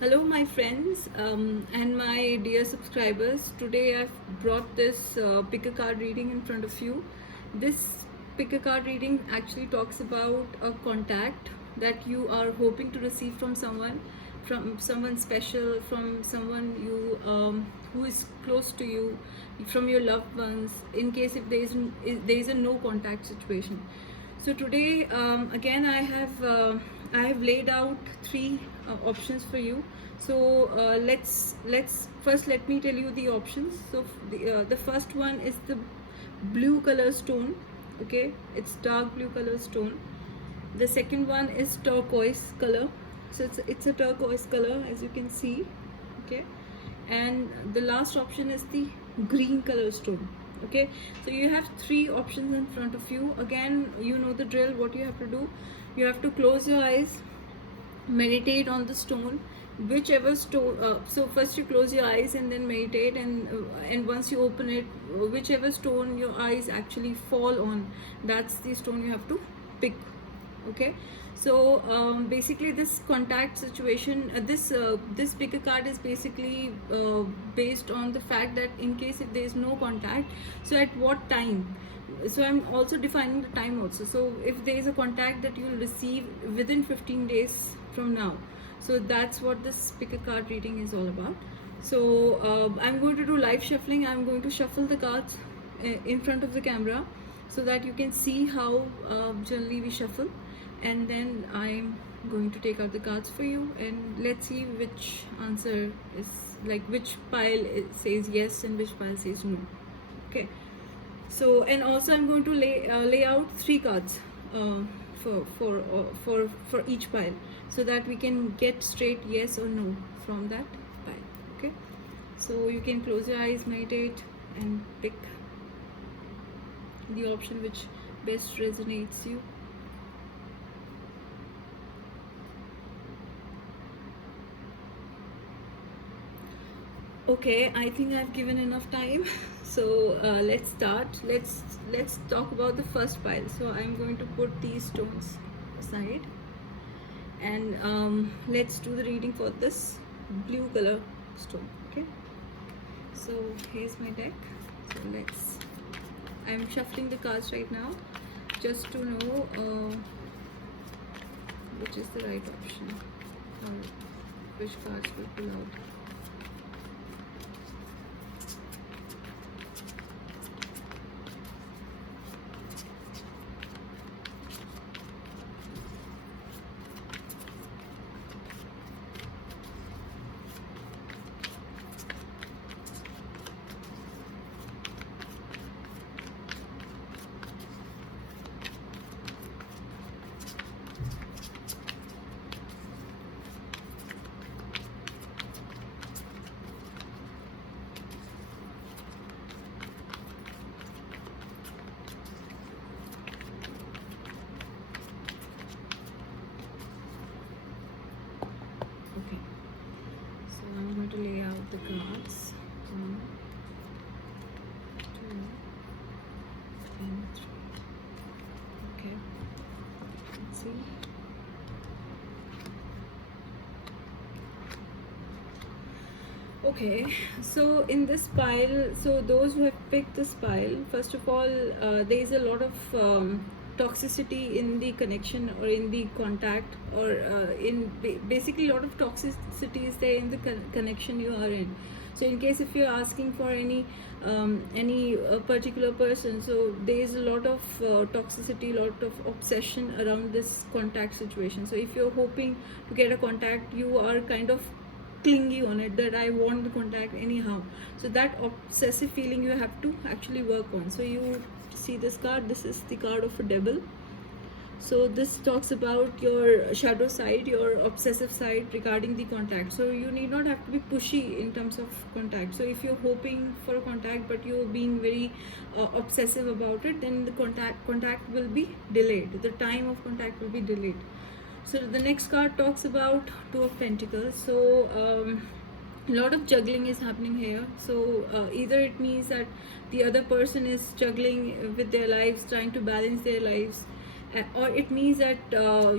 Hello, my friends and my dear subscribers. Today I've brought this pick a card reading in front of you. This pick a card reading actually talks about a contact that you are hoping to receive from someone special, from someone you who is close to you, from your loved ones. In case if there is a no contact situation. So today, again, I have laid out three options for you. So let's first let me tell you the options. So the first one is the blue color stone. Okay, it's dark blue color stone. The second one is turquoise color. So it's a turquoise color, as you can see. Okay, and the last option is the green color stone. Okay, so you have three options in front of you. Again, you know the drill. What you have to do, you have to close your eyes, meditate on the stone, whichever stone. So first you close your eyes and then meditate, and once you open it, whichever stone your eyes actually fall on, that's the stone you have to pick. Okay, so basically this contact situation, this pick a card is basically based on the fact that in case if there is no contact, so at what time. So I'm also defining the time also. So if there is a contact that you will receive within 15 days from now, so that's what this pick a card reading is all about. So I'm going to do live shuffling. I'm going to shuffle the cards in front of the camera so that you can see how generally we shuffle, and then I'm going to take out the cards for you, and let's see which answer is, like, which pile says yes and which pile says no. Okay, so and also I'm going to lay out three cards for each pile, so that we can get straight yes or no from that pile. Okay, so you can close your eyes, meditate, and pick the option which best resonates you. Okay, I think I've given enough time. So let's start. Let's talk about the first pile. So I'm going to put these stones aside, and let's do the reading for this blue color stone. Okay, so here's my deck. So I'm shuffling the cards right now, just to know which is the right option, or which cards will pull out. Okay, so I'm going to lay out the cards. 1, 2, and 3. Okay, let's see. Okay, so in this pile, so those who have picked this pile, first of all, there is a lot of toxicity in the connection or in the contact, or basically a lot of toxicity is there in the connection you are in. So in case if you're asking for any particular person, so there is a lot of toxicity, lot of obsession around this contact situation. So if you're hoping to get a contact, you are kind of clingy on it, that I want the contact anyhow. So that obsessive feeling you have to actually work on. So you see this card, this is the card of a devil. So this talks about your shadow side, your obsessive side regarding the contact. So you need not have to be pushy in terms of contact. So if you're hoping for a contact but you're being very obsessive about it, then the contact will be delayed, the time of contact will be delayed. So the next card talks about Two of Pentacles. So a lot of juggling is happening here. So either it means that the other person is juggling with their lives, trying to balance their lives, or it means that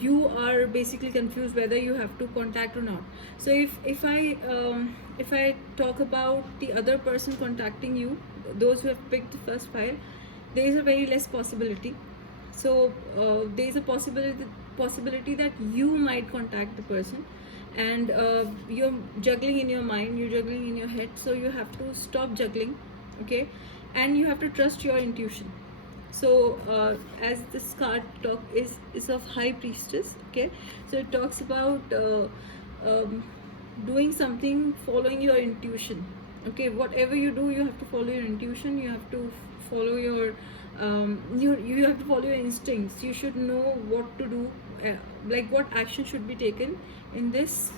you are basically confused whether you have to contact or not. So if I talk about the other person contacting you, those who have picked the first file, there is a very less possibility. So there is a possibility that you might contact the person, and you're juggling in your mind, you're juggling in your head, so you have to stop juggling, okay, and you have to trust your intuition. So as this card talk is of High Priestess, okay, so it talks about um, doing something, following your intuition, okay. Whatever you do, you have to follow your intuition, you have to follow your you have to follow your instincts. You should know what to do, like what action should be taken in this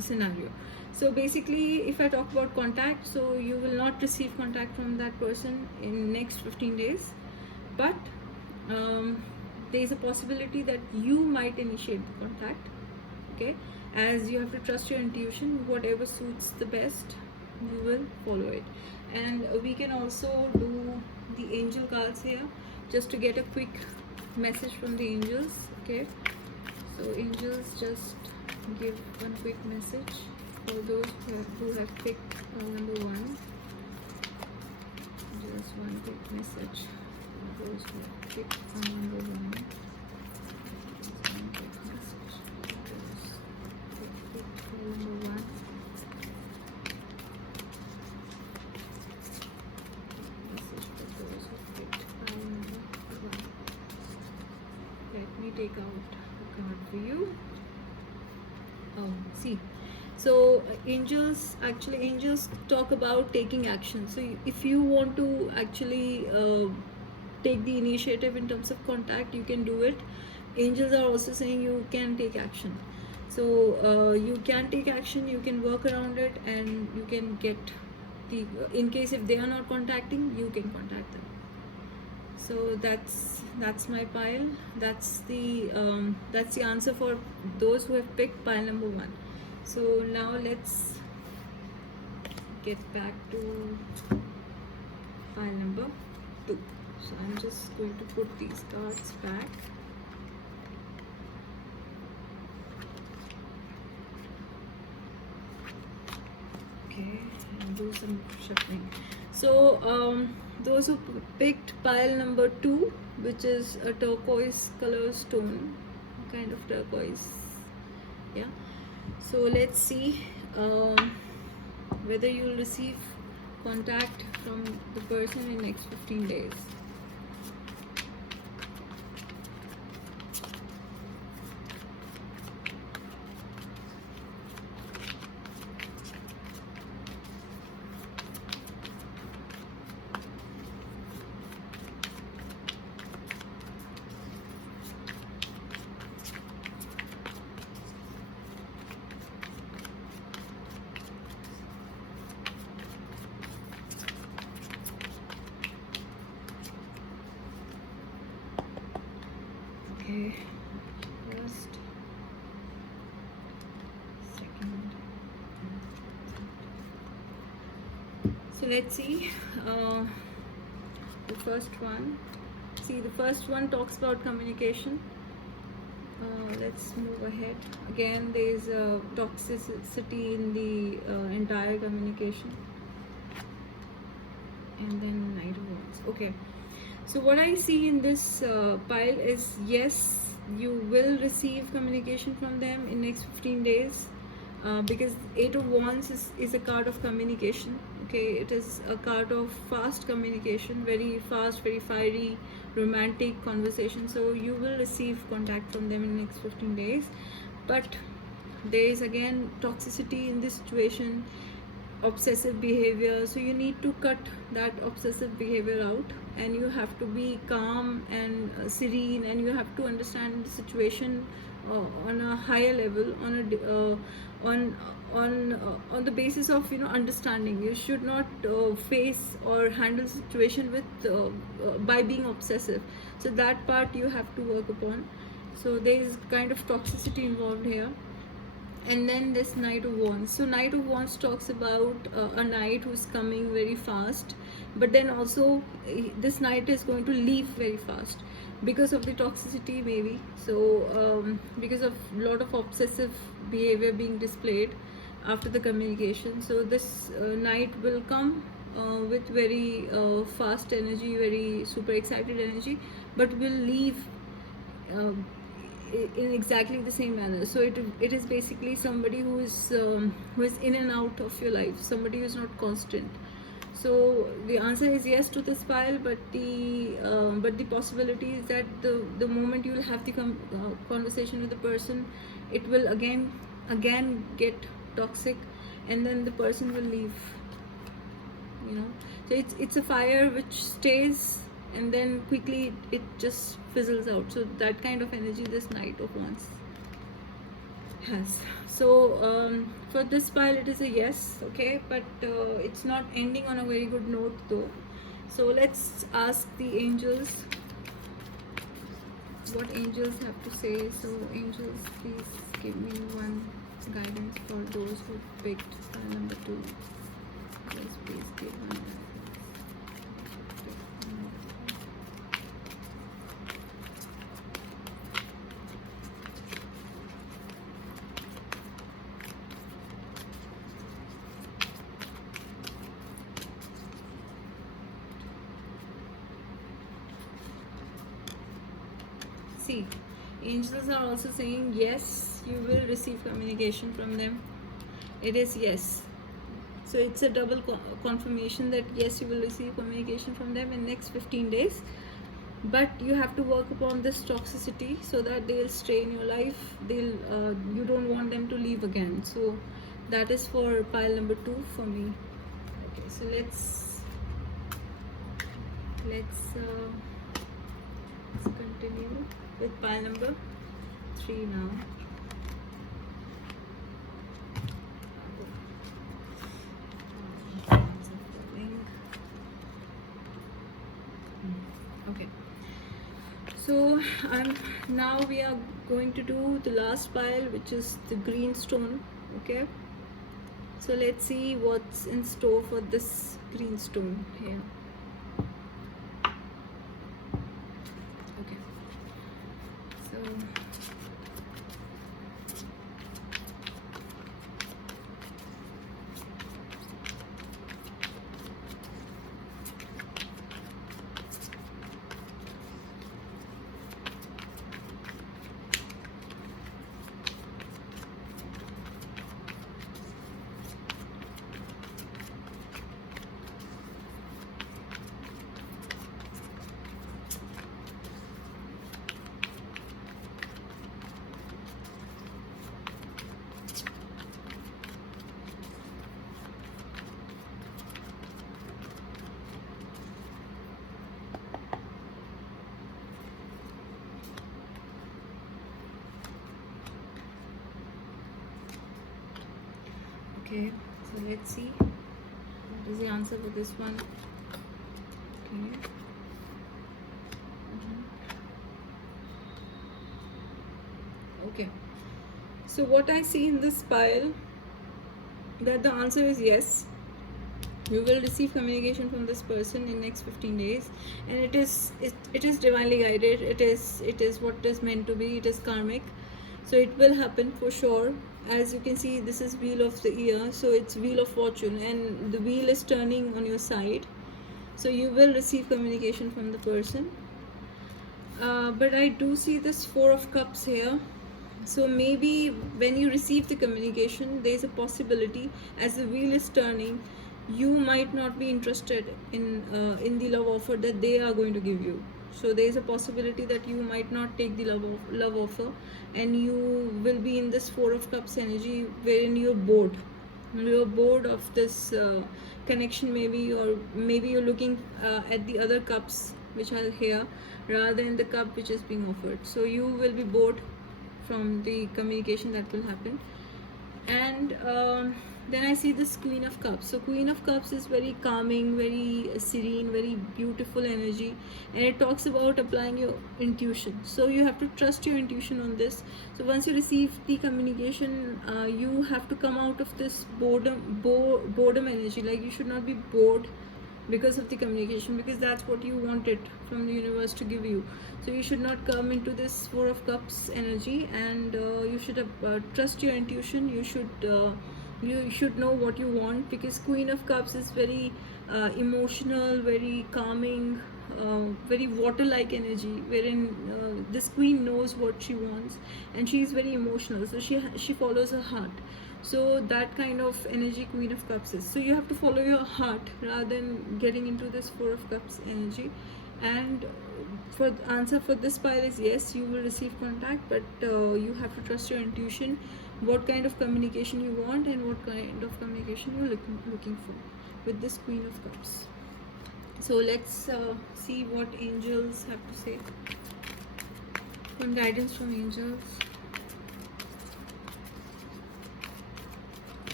scenario. So basically, if I talk about contact, so you will not receive contact from that person in next 15 days, but there is a possibility that you might initiate the contact, okay, as you have to trust your intuition. Whatever suits the best, you will follow it. And we can also do the angel cards here, just to get a quick message from the angels, okay. So angels, just give one quick message for those who have picked number 1. Just one quick message for those who have picked number 1. Just one quick message for those who have picked number 1. Message for those who have picked number 1. Let me take out a card for you. See, so angels talk about taking action. So if you want to actually take the initiative in terms of contact, you can do it. Angels are also saying you can take action. So you can take action, you can work around it, and you can get the, in case if they are not contacting, you can contact them. So that's my pile. That's the answer for those who have picked pile number 1. So now let's get back to pile number 2. So I'm just going to put these cards back. Okay, and do some shuffling. So those who picked pile number 2, which is a turquoise color stone, kind of turquoise, yeah. So let's see whether you'll receive contact from the person in next 15 days. Okay, first, second. So let's see the first one. See, the first one talks about communication. Let's move ahead. Again, there is a toxicity in the entire communication. And then Knight of Wands. Okay. So what I see in this pile is, yes, you will receive communication from them in next 15 days, because 8 of Wands is a card of communication, okay. It is a card of fast communication, very fast, very fiery, romantic conversation. So you will receive contact from them in next 15 days. But there is again toxicity in this situation, obsessive behavior. So you need to cut that obsessive behavior out, and you have to be calm and serene, and you have to understand the situation on a higher level, on the basis of understanding. You should not face or handle situation with by being obsessive. So that part you have to work upon. So there is kind of toxicity involved here. and then this Knight of Wands. So Knight of Wands talks about a knight who's coming very fast, but then also this knight is going to leave very fast because of the toxicity, maybe. So because of a lot of obsessive behavior being displayed after the communication. So this knight will come with very fast energy, very super excited energy, but will leave uh, in exactly the same manner. So it is basically somebody who is in and out of your life, somebody who is not constant. So the answer is yes to this pile, but the possibility is that the moment you will have the conversation with the person, it will again get toxic, and then the person will leave. So it's a fire which stays and then quickly it just fizzles out. So that kind of energy this Knight of Wands has. So for this pile it is a yes, okay, but it's not ending on a very good note though. So let's ask the angels what angels have to say. So angels, please give me one guidance for those who picked pile number 2. Yes, please give one. See, angels are also saying yes, you will receive communication from them. It is yes. So it's a double confirmation that yes, you will receive communication from them in next 15 days. But you have to work upon this toxicity so that they'll stay in your life. You don't want them to leave again. So that is for pile number 2 for me. Okay, so let's continue with pile number 3 now. Okay, so now we are going to do the last pile, which is the green stone. Okay, so let's see what's in store for this green stone here. Okay, so okay, so let's see what is the answer for this one. Okay. Okay, so what I see in this pile, that the answer is yes, you will receive communication from this person in next 15 days, and it is divinely guided. It is what is meant to be. It is karmic, so it will happen for sure. As you can see, this is wheel of the year, so it's wheel of fortune, and the wheel is turning on your side, so you will receive communication from the person. But I do see this 4 of Cups here. So maybe when you receive the communication, there is a possibility, as the wheel is turning, you might not be interested in the love offer that they are going to give you. So there is a possibility that you might not take the love offer, and you will be in this 4 of Cups energy, wherein you're bored. You're bored of this connection, maybe, or maybe you're looking at the other cups which are here rather than the cup which is being offered. So you will be bored from the communication that will happen. And then I see this Queen of Cups. So Queen of Cups is very calming, very serene, very beautiful energy, and it talks about applying your intuition. So you have to trust your intuition on this. So once you receive the communication, you have to come out of this boredom energy. Like, you should not be bored because of the communication, because that's what you wanted from the universe to give you. So you should not come into this Four of Cups energy, and you should trust your intuition. You should know what you want, because Queen of Cups is very emotional, very calming, very water-like energy, wherein this queen knows what she wants, and she is very emotional, so she follows her heart. So that kind of energy Queen of Cups is. So you have to follow your heart rather than getting into this Four of Cups energy. And for the answer for this pile is yes, you will receive contact, but you have to trust your intuition, what kind of communication you want and what kind of communication you're looking for with this Queen of Cups. So let's see what angels have to say. One guidance from angels.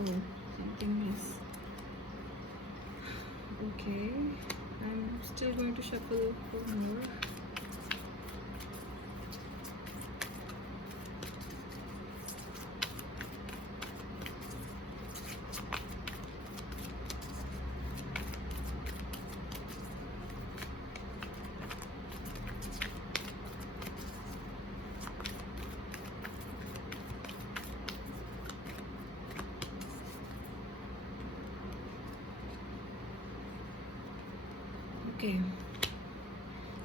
Oh, something is okay. I'm still going to shuffle for more. Okay,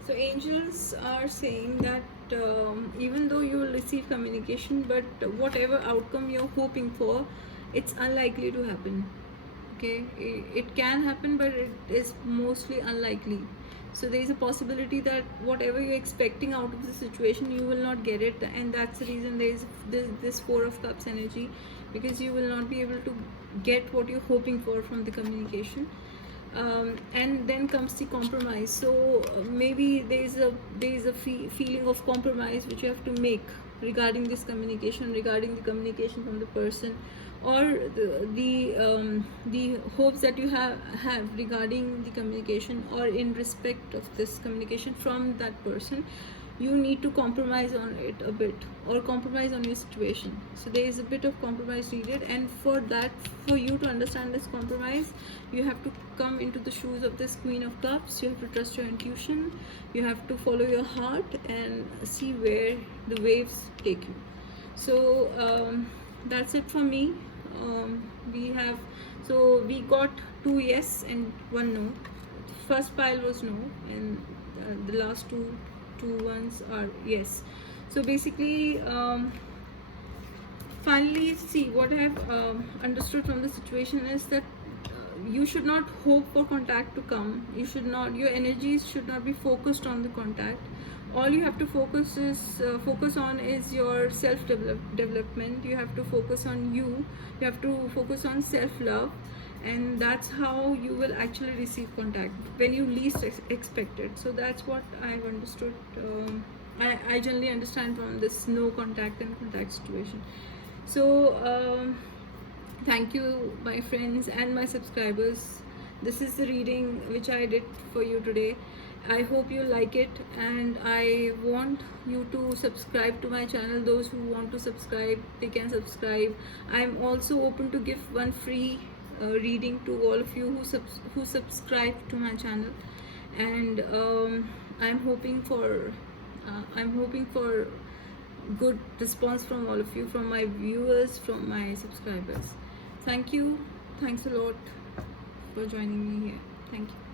so angels are saying that even though you will receive communication, but whatever outcome you're hoping for, it's unlikely to happen. Okay, it can happen, but it is mostly unlikely. So there is a possibility that whatever you're expecting out of the situation, you will not get it, and that's the reason there is this Four of Cups energy, because you will not be able to get what you're hoping for from the communication. And then comes the compromise. So maybe there is a feeling of compromise which you have to make regarding this communication, regarding the communication from the person, or the hopes that you have regarding the communication, or in respect of this communication from that person. You need to compromise on it a bit, or compromise on your situation. So there is a bit of compromise needed, and for that, for you to understand this compromise, you have to come into the shoes of this Queen of Cups. You have to trust your intuition, you have to follow your heart and see where the waves take you. So that's it for me. We got 2 yes and 1 no. First pile was no, and the last two ones are yes. So basically, finally, see, what I have understood from the situation is that you should not hope for contact to come. You should not, your energies should not be focused on the contact. All you have to focus on is your self development. You have to focus on you. You have to focus on self love, and that's how you will actually receive contact when you least expect it. So that's what I've understood. I generally understand from this no contact and contact situation. So thank you, my friends and my subscribers. This is the reading which I did for you today. I hope you like it, and I want you to subscribe to my channel. Those who want to subscribe, they can subscribe. I'm also open to give one free reading to all of you who subscribe to my channel, and I'm hoping for good response from all of you, from my viewers, from my subscribers. Thank you. Thanks a lot for joining me here. Thank you.